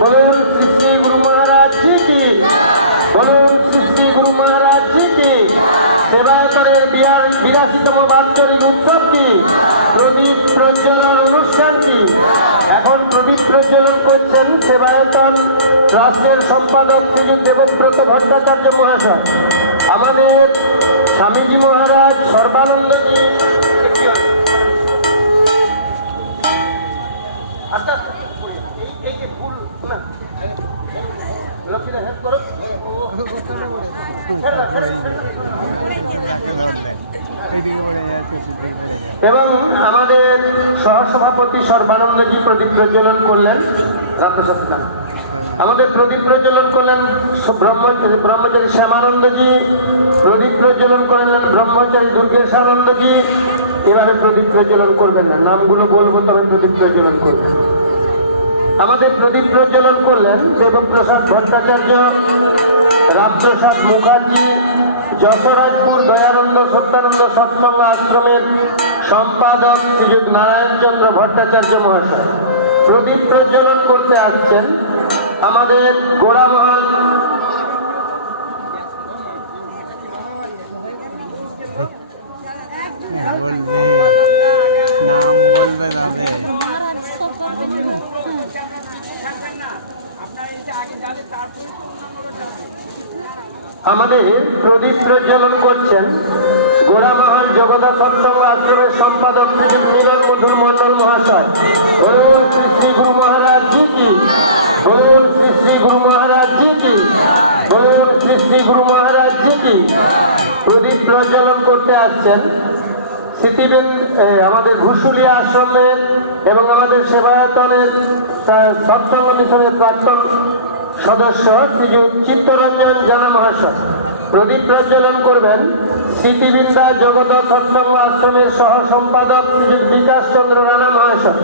বলুন শ্রী শ্রী গুরু মহারাজ জি কি, বলুন শ্রী শ্রী গুরু মহারাজ জি কি। সেবায়তনের 82তম বাৎসরিক উৎসব কি, প্রদীপ প্রজ্বলন অনুষ্ঠান কি। এখন প্রদীপ প্রজ্বলন করছেন সেবায়তন রাষ্ট্রের সম্পাদক শ্রীযুত দেবব্রত ভট্টাচার্য মহাশয়। আমাদের স্বামীজি মহারাজ সর্বানন্দজি এবং আমাদের সহসভাপতি সর্বানন্দজি প্রদীপ প্রজ্বলন করলেন। রামপ্রসাদ আমাদের প্রদীপ প্রজ্বলন করলেন ব্রহ্মচারী শ্যামানন্দজি, প্রদীপ প্রজ্বলন করলেন ব্রহ্মচারী দুর্গেশানন্দজি। এভাবে প্রদীপ প্রজ্বলন করবেন না, নামগুলো বলবো তবে প্রদীপ প্রজ্বলন করবেন। আমাদের প্রদীপ প্রজ্বলন করলেন দেবপ্রসাদ ভট্টাচার্য, রামপ্রসাদ মুখার্জি, যশোরাজপুর দয়ানন্দ সত্যানন্দ সৎসঙ্গ আশ্রমের সম্পাদক শ্রীযুত নারায়ণচন্দ্র ভট্টাচার্য মহাশয়। প্রদীপ প্রজ্বলন করতে আসছেন আমাদের গোড়ামহল আমাদের প্রদীপ প্রজ্বলন করছেন গোড়ামহল জগদা সৎসঙ্গ আশ্রমের সম্পাদক শ্রীযুত মিলন মধুর মন্ডল মহাশয়। বলুন শ্রী শ্রী গুরু মহারাজ জি কি, বলুন শ্রী শ্রী গুরু মহারাজ জি কি, বলুন শ্রী শ্রী গুরু মহারাজ জি কি। প্রদীপ প্রজ্বলন করতে আসছেন আমাদের ঘুষুলিয়া আশ্রমের এবং আমাদের সেবায়তনের সৎসঙ্গ মিশনের প্রাক্তন সদস্য শ্রীযুত চিত্তরঞ্জন জানা মহাশয়। প্রদীপ প্রজ্বলন করবেন স্মৃতিবৃন্দা জগত সৎসঙ্গ আশ্রমের সহ সম্পাদক শ্রীযুত বিকাশ চন্দ্র রানা মহাশয়।